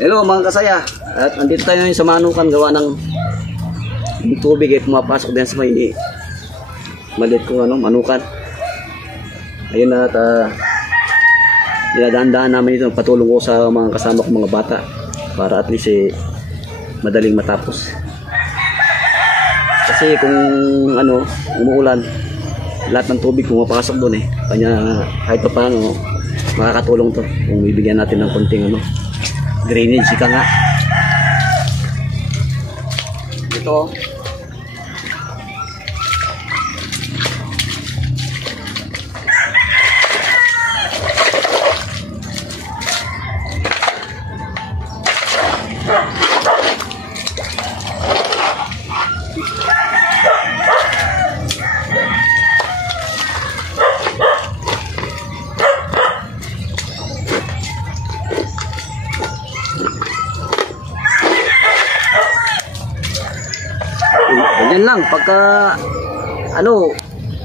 Hello mga kasaya, at andito tayo ngayon sa Manukan, gawa ng tubig ay pumapasok din sa may maliit ko Manukan. Ayun at dinadaan-daan namin ito, patulong ko sa mga kasama ko mga bata para at least madaling matapos. Kasi kung umuulan, lahat ng tubig pumapasok doon kanya kahit pa paano makakatulong to kung bibigyan natin ng konting drainage ika nga. Ito ganyan lang pagka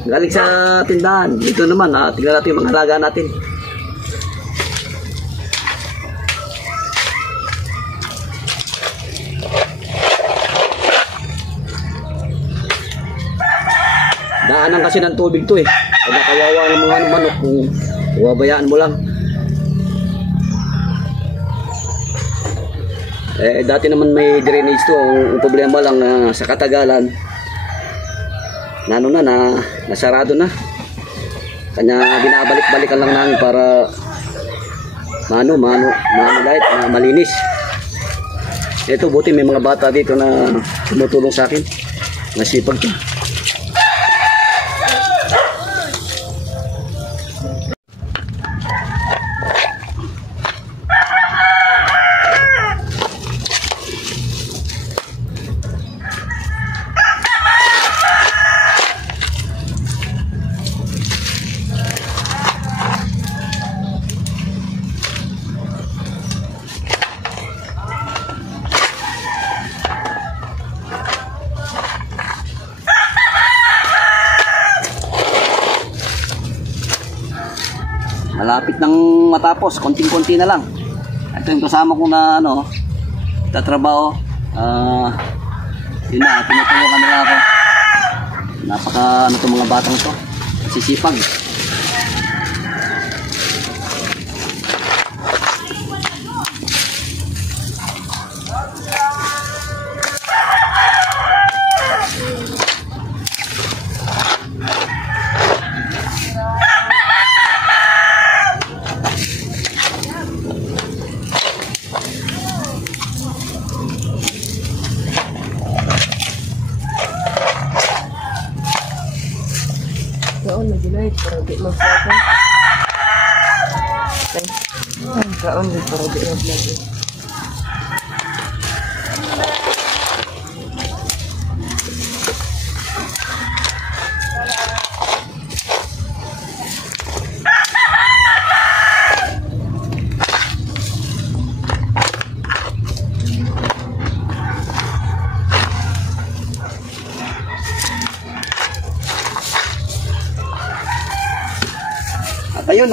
galing sa tindahan. Dito naman tingnan natin yung mga alaga natin. Daanan kasi ng tubig to pag kawawa ng mga manok kung wabayaan mo lang. Dati naman may drainage to. Ang problema lang sa katagalan nasarado na. Kanya binabalik-balikan lang namin para malinis. Ito buti may mga bata dito na tumutulong sa akin. Masipag to. Malapit nang matapos, konting-konti na lang. Ito yung kasama ko na tatrabaho. Yun na, tinutulungan nila ako. Napaka itong mga batang to, sisipag. Kaon na ginay para di mag-vlog. Kaon na para di mag-vlog. Ayun